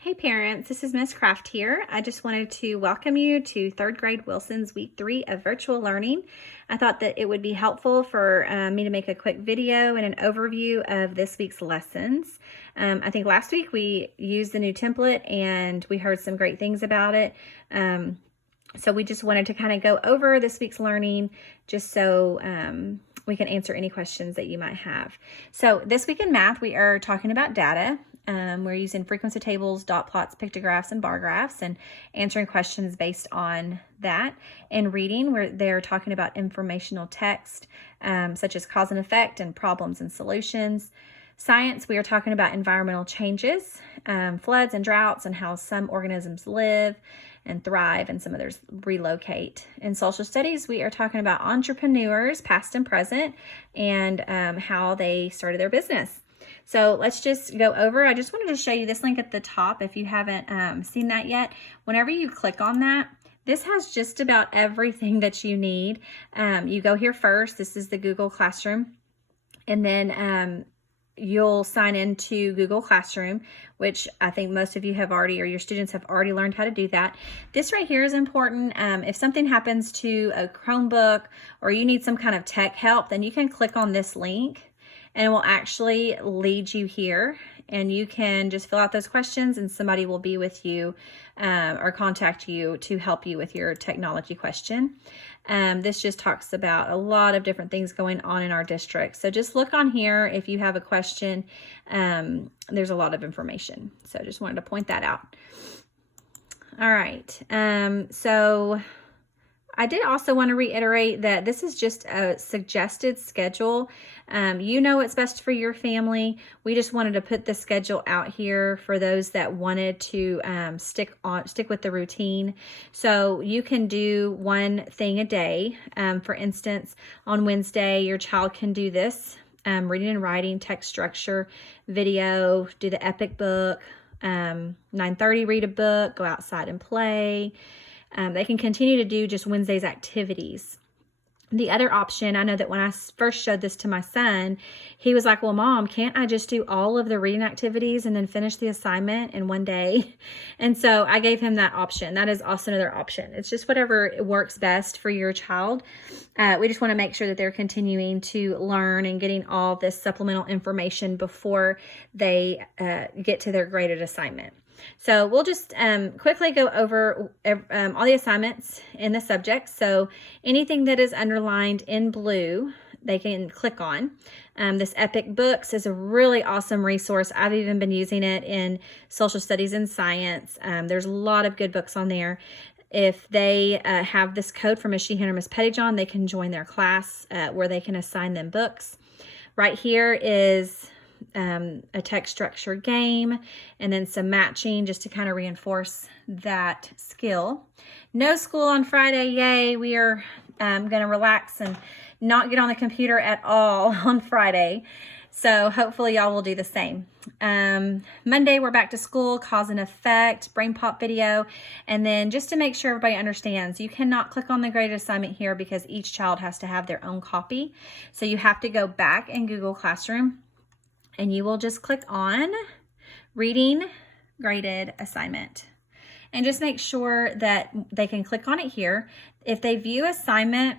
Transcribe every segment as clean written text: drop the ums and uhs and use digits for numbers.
Hey parents, this is Miss Craft here. I just wanted to welcome you to 3rd grade Wilson's week 3 of virtual learning. I thought that it would be helpful for me to make a quick video and an overview of this week's lessons. I think last week we used the new template and we heard some great things about it. So we just wanted to kind of go over this week's learning just so we can answer any questions that you might have. So this week in math, we are talking about data. We're using frequency tables, dot plots, pictographs, and bar graphs, and answering questions based on that. In reading, they're talking about informational text, such as cause and effect and problems and solutions. Science, we are talking about environmental changes, floods and droughts, and how some organisms live and thrive and some others relocate. In social studies, we are talking about entrepreneurs, past and present, and how they started their business. So let's just go over. I just wanted to show you this link at the top if you haven't seen that yet. Whenever you click on that, this has just about everything that you need. You go here first. This is the Google Classroom. And then you'll sign into Google Classroom, which I think most of you have already, or your students have already learned how to do that. This right here is important. If something happens to a Chromebook or you need some kind of tech help, then you can click on this link and it will actually lead you here, and you can just fill out those questions and somebody will be with you or contact you to help you with your technology question. This just talks about a lot of different things going on in our district. So just look on here if you have a question. There's a lot of information. So just wanted to point that out. All right. So I did also want to reiterate that this is just a suggested schedule. You know what's best for your family. We just wanted to put the schedule out here for those that wanted to stick with the routine. So you can do one thing a day. For instance, on Wednesday, your child can do this, reading and writing, text structure, video, do the epic book, 9:30 read a book, go outside and play. They can continue to do just Wednesday's activities. The other option, I know that when I first showed this to my son, he was like, well, Mom, can't I just do all of the reading activities and then finish the assignment in one day? And so I gave him that option. That is also another option. It's just whatever works best for your child. We just want to make sure that they're continuing to learn and getting all this supplemental information before they get to their graded assignment. So we'll just quickly go over all the assignments in the subject. So anything that is underlined in blue, they can click on. This Epic Books is a really awesome resource. I've even been using it in social studies and science. There's a lot of good books on there. If they have this code from Ms. Sheehan or Ms. Pettyjohn, they can join their class where they can assign them books. Right here is a text structure game, and then some matching just to kind of reinforce that skill. No school on Friday, yay. We are going to relax and not get on the computer at all on Friday. So hopefully y'all will do the same. Monday, we're back to school, cause and effect, brain pop video. And then just to make sure everybody understands, you cannot click on the graded assignment here because each child has to have their own copy. So you have to go back in Google Classroom and you will just click on reading graded assignment. And just make sure that they can click on it here. If they view assignment,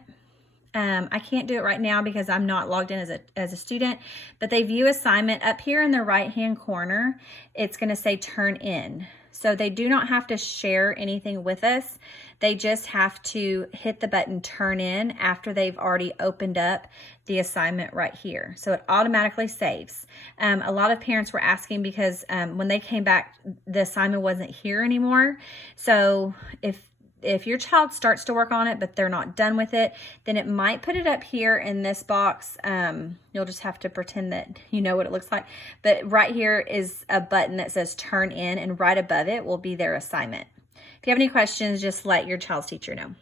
I can't do it right now because I'm not logged in as a student, but they view assignment up here in the right-hand corner, it's gonna say turn in. So they do not have to share anything with us. They just have to hit the button turn in after they've already opened up the assignment right here. So it automatically saves. A lot of parents were asking because when they came back, the assignment wasn't here anymore. So if your child starts to work on it, but they're not done with it, then it might put it up here in this box. You'll just have to pretend that you know what it looks like. But right here is a button that says turn in, and right above it will be their assignment. If you have any questions, just let your child's teacher know.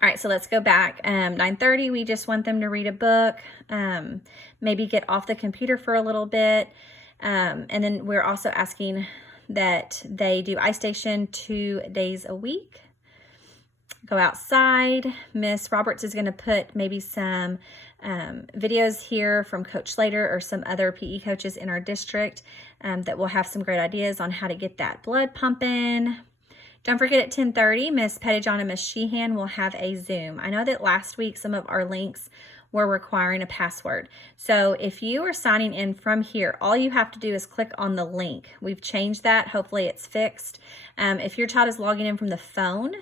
All right, so let's go back. 9:30, we just want them to read a book, maybe get off the computer for a little bit. And then we're also asking that they do iStation 2 days a week. Go outside. Miss Roberts is going to put maybe some videos here from Coach Slater or some other PE coaches in our district that will have some great ideas on how to get that blood pumping. Don't forget at 10:30, Miss Pettijohn and Miss Sheehan will have a Zoom. I know that last week some of our links were requiring a password. So if you are signing in from here, all you have to do is click on the link. We've changed that. Hopefully it's fixed. If your child is logging in from the phone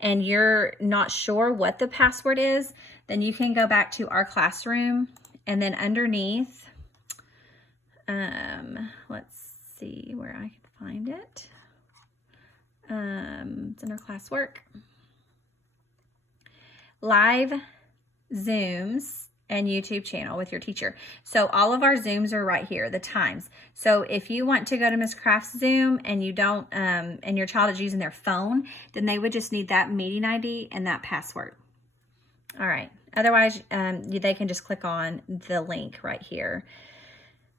and you're not sure what the password is, then you can go back to our classroom, and then underneath, let's see where I can find it. It's under classwork. Live Zooms and YouTube channel with your teacher. So all of our Zooms are right here, the times. So if you want to go to Miss Craft's Zoom and you don't, and your child is using their phone, then they would just need that meeting ID and that password. All right. Otherwise, they can just click on the link right here.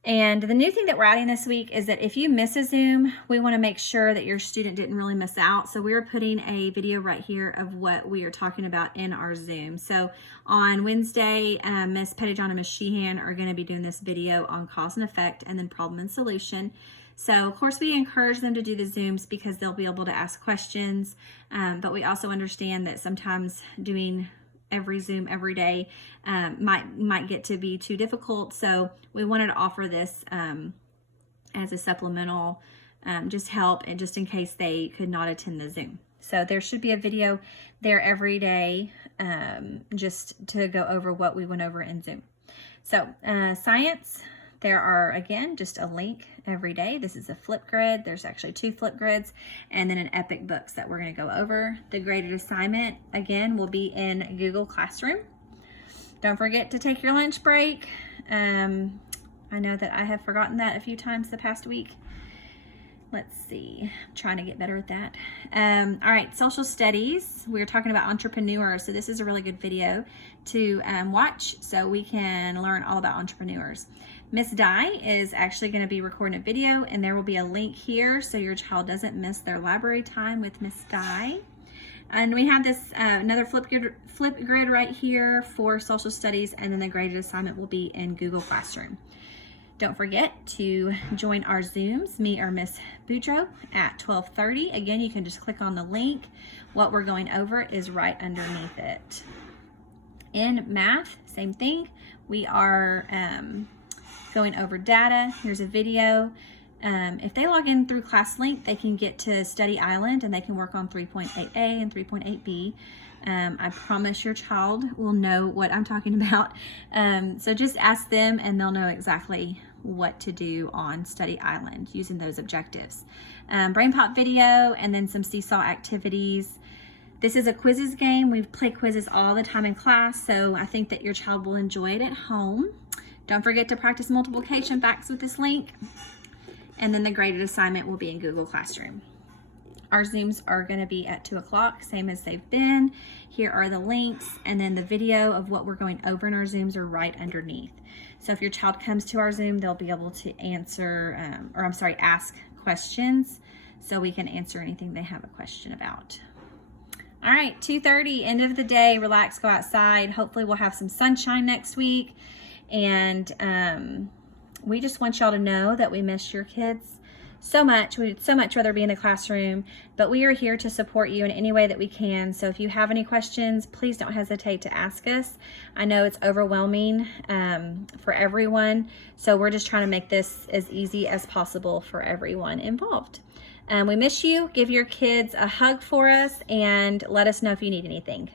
And the new thing that we're adding this week is that if you miss a Zoom, we want to make sure that your student didn't really miss out. So we're putting a video right here of what we are talking about in our Zoom. So on Wednesday, Miss Pettijohn and Miss Sheehan are going to be doing this video on cause and effect and then problem and solution. So of course we encourage them to do the Zooms because they'll be able to ask questions. But we also understand that sometimes doing every Zoom every day might get to be too difficult. So we wanted to offer this as a supplemental just help, and just in case they could not attend the Zoom. So there should be a video there every day just to go over what we went over in Zoom. So science, there are, again, just a link every day. This is a flip grid. There's actually 2 flip grids and then an epic books that we're going to go over. The graded assignment, again, will be in Google Classroom. Don't forget to take your lunch break. I know that I have forgotten that a few times the past week. Let's see, I'm trying to get better at that. All right, social studies. We're talking about entrepreneurs. So this is a really good video to watch so we can learn all about entrepreneurs. Miss Di is actually going to be recording a video, and there will be a link here so your child doesn't miss their library time with Miss Di. And we have this another flip grid right here for social studies, and then the graded assignment will be in Google Classroom. Don't forget to join our Zooms, me or Miss Boudreaux, at 12:30. Again, you can just click on the link. What we're going over is right underneath it. In math, same thing. We are going over data. Here's a video. If they log in through ClassLink, they can get to Study Island and they can work on 3.8a and 3.8b. I promise your child will know what I'm talking about. So just ask them and they'll know exactly what to do on Study Island using those objectives. Brain Pop video and then some seesaw activities. This is a quizzes game. We play quizzes all the time in class, so I think that your child will enjoy it at home. Don't forget to practice multiplication facts with this link. And then the graded assignment will be in Google Classroom. Our Zooms are going to be at 2 o'clock, same as they've been. Here are the links, and then the video of what we're going over in our Zooms are right underneath. So if your child comes to our Zoom, they'll be able to answer, ask questions, so we can answer anything they have a question about. All right, 2:30, end of the day, relax, go outside. Hopefully we'll have some sunshine next week. And we just want y'all to know that we miss your kids so much. We'd so much rather be in the classroom, but we are here to support you in any way that we can. So if you have any questions, please don't hesitate to ask us. I know it's overwhelming for everyone, so we're just trying to make this as easy as possible for everyone involved. We miss you. Give your kids a hug for us and let us know if you need anything.